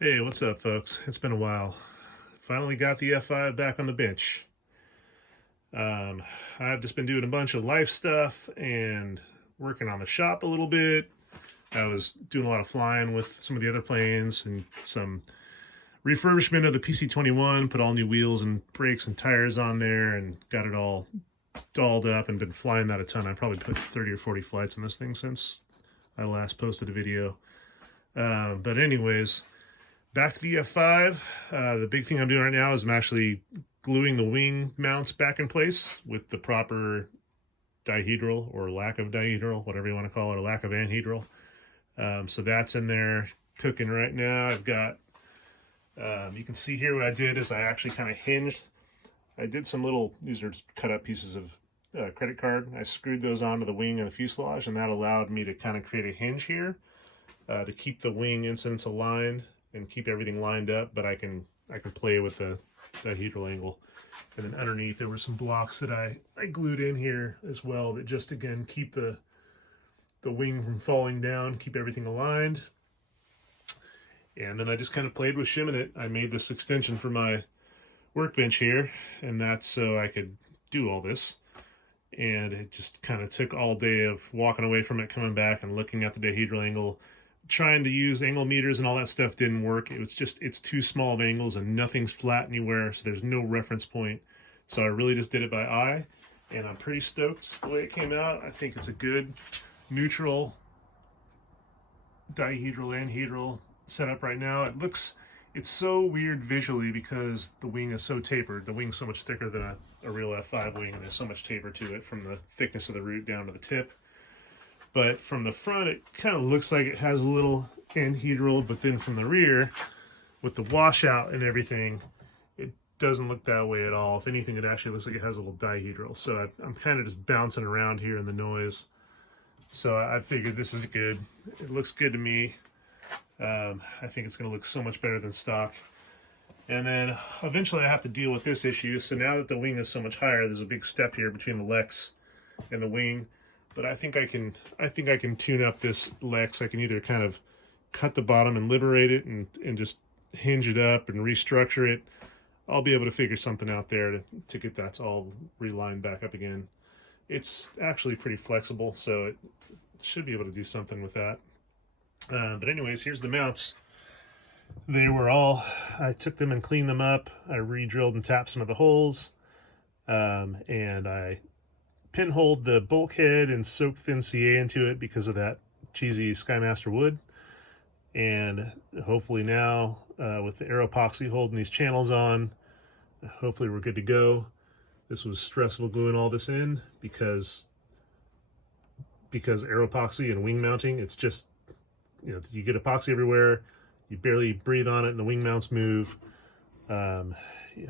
Hey, what's up, folks? It's been a while. Finally got the F5 back on the bench. Um, I've just been doing a bunch of life stuff and working on the shop a little bit. I was doing a lot of flying with some of the other planes and some refurbishment of the PC-21, put all new wheels and brakes and tires on there and got it all dolled up and been flying that a ton. I probably put 30 or 40 flights in this thing since I last posted a video. But anyways, back to the F5. The big thing I'm doing right now is I'm actually gluing the wing mounts back in place with the proper dihedral or lack of dihedral, whatever you want to call it, or lack of anhedral. So that's in there cooking right now. I've got, you can see here what I did is I actually kind of hinged. I did some little, these are cut up pieces of credit card. I screwed those onto the wing and the fuselage, and that allowed me to kind of create a hinge here to keep the wing incidents aligned and keep everything lined up, but I can play with the dihedral angle. And then underneath there were some blocks that I glued in here as well that just again keep the wing from falling down, keep everything aligned. And then I just kind of played with shimming it. I made this extension for my workbench here, and that's so I could do all this. And it just kind of took all day of walking away from it, coming back and looking at the dihedral angle, trying to use angle meters and all that stuff didn't work. It was just, it's too small of angles and nothing's flat anywhere, so there's no reference point. So I really just did it by eye, and I'm pretty stoked the way it came out. I think it's a good neutral dihedral anhedral setup right now. It's so weird visually because the wing is so tapered. The wing's so much thicker than a real F5 wing, and there's so much taper to it from the thickness of the root down to the tip. But from the front, it kind of looks like it has a little anhedral, but then from the rear, with the washout and everything, it doesn't look that way at all. If anything, it actually looks like it has a little dihedral. So I'm kind of just bouncing around here in the noise. So I figured this is good. It looks good to me. I think it's going to look so much better than stock. And then eventually I have to deal with this issue. So now that the wing is so much higher, there's a big step here between the Lex and the wing. But I think I can tune up this Lex. I can either kind of cut the bottom and liberate it and just hinge it up and restructure it. I'll be able to figure something out there to get that all relined back up again. It's actually pretty flexible, so it should be able to do something with that. But anyways, here's the mounts. They were all, I took them and cleaned them up. I re-drilled and tapped some of the holes. And I pinholed the bulkhead and soaked thin CA into it because of that cheesy Skymaster wood. And hopefully now, with the air epoxy holding these channels on, hopefully we're good to go. This was stressful gluing all this in because air epoxy and wing mounting, it's just, you get epoxy everywhere, you barely breathe on it and the wing mounts move.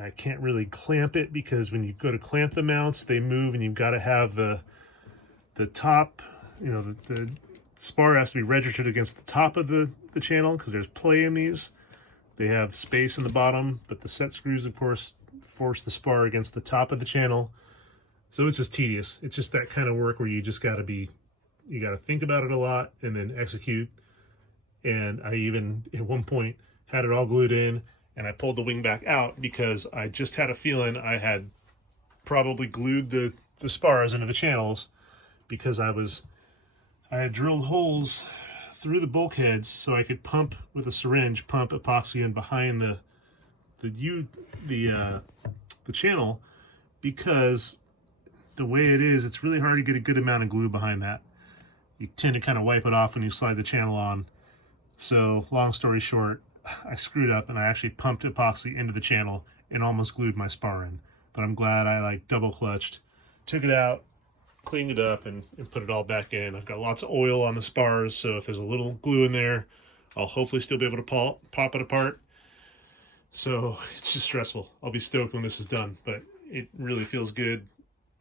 I can't really clamp it because when you go to clamp the mounts, they move, and you've got to have the top, the spar has to be registered against the top of the channel because there's play in these. They have space in the bottom, but the set screws, of course, force the spar against the top of the channel. So it's just tedious. It's just that kind of work where you just got to think about it a lot and then execute. And I even, at one point, had it all glued in, and I pulled the wing back out because I just had a feeling I had probably glued the spars into the channels because I had drilled holes through the bulkheads so I could pump with a syringe, pump epoxy in behind the channel, because the way it is, it's really hard to get a good amount of glue behind that. You tend to kind of wipe it off when you slide the channel on. So long story short, I screwed up and I actually pumped epoxy into the channel and almost glued my spar in. But I'm glad I double clutched, took it out, cleaned it up, and put it all back in. I've got lots of oil on the spars, so if there's a little glue in there, I'll hopefully still be able to pop it apart. So it's just stressful. I'll be stoked when this is done, but it really feels good.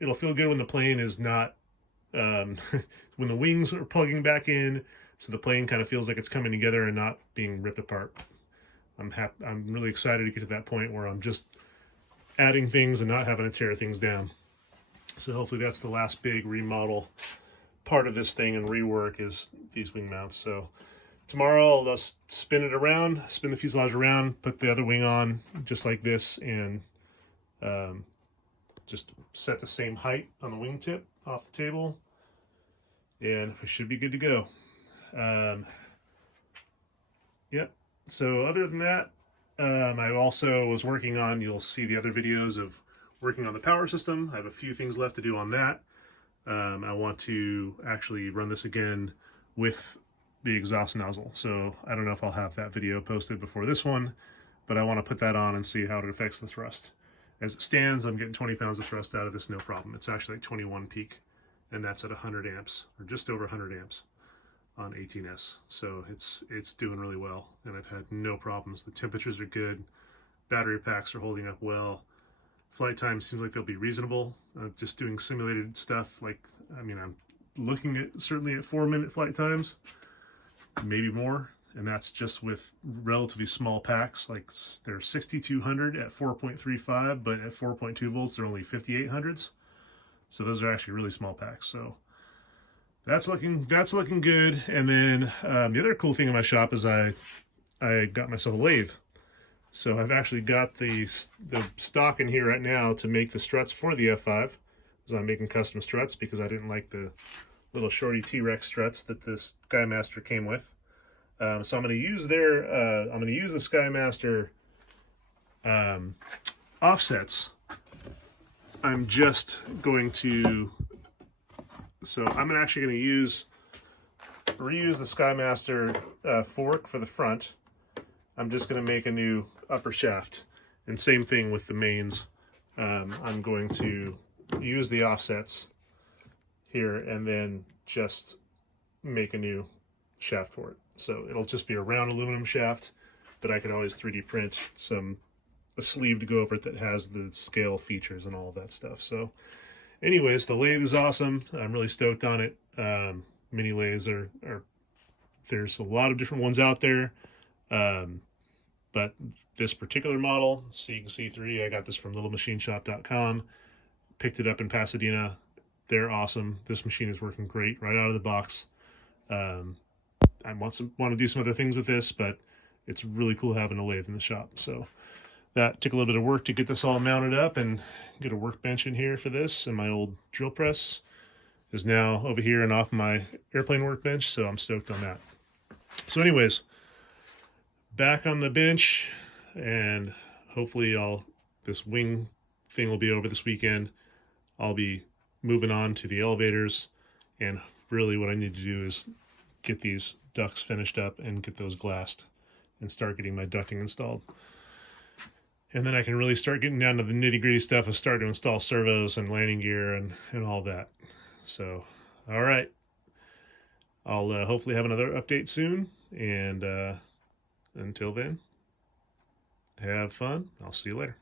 It'll feel good when the plane is not, when the wings are plugging back in, so the plane kind of feels like it's coming together and not being ripped apart. I'm really excited to get to that point where I'm just adding things and not having to tear things down. So hopefully that's the last big remodel part of this thing and rework is these wing mounts. So tomorrow I'll just spin it around, spin the fuselage around, put the other wing on just like this, and just set the same height on the wingtip off the table, and we should be good to go. Yep. So other than that, I also was working on, you'll see the other videos of working on the power system. I have a few things left to do on that. I want to actually run this again with the exhaust nozzle. So I don't know if I'll have that video posted before this one, but I want to put that on and see how it affects the thrust. As it stands, I'm getting 20 pounds of thrust out of this, no problem. It's actually like 21 peak, and that's at 100 amps, or just over 100 amps on 18S. So it's doing really well, and I've had no problems. The temperatures are good. Battery packs are holding up well. Flight time seems like they'll be reasonable. Just doing simulated stuff, like, I mean, I'm looking at certainly at 4-minute flight times, maybe more, and that's just with relatively small packs. Like, they're 6200 at 4.35, but at 4.2 volts they're only 5800s. So those are actually really small packs. So that's looking good. And then the other cool thing in my shop is I got myself a lathe. So I've actually got the stock in here right now to make the struts for the F5. So I'm making custom struts because I didn't like the little shorty T-Rex struts that this Skymaster came with. So I'm going to use I'm going to use the Skymaster offsets. I'm just going to, so I'm actually going to reuse the Skymaster fork for the front. I'm just going to make a new upper shaft, and same thing with the mains. I'm going to use the offsets here and then just make a new shaft for it. So it'll just be a round aluminum shaft, but I can always 3D print a sleeve to go over it that has the scale features and all of that stuff. So anyways, the lathe is awesome. I'm really stoked on it. Mini lathes are there's a lot of different ones out there. But this particular model, Sieg C3, I got this from littlemachineshop.com. Picked it up in Pasadena. They're awesome. This machine is working great right out of the box. I want to do some other things with this, but it's really cool having a lathe in the shop. So that took a little bit of work to get this all mounted up and get a workbench in here for this. And my old drill press is now over here and off my airplane workbench, so I'm stoked on that. So anyways, back on the bench, and hopefully this wing thing will be over this weekend. I'll be moving on to the elevators, and really what I need to do is get these ducts finished up and get those glassed and start getting my ducting installed. And then I can really start getting down to the nitty-gritty stuff of starting to install servos and landing gear and all that. So, all right. I'll hopefully have another update soon, and until then, have fun. I'll see you later.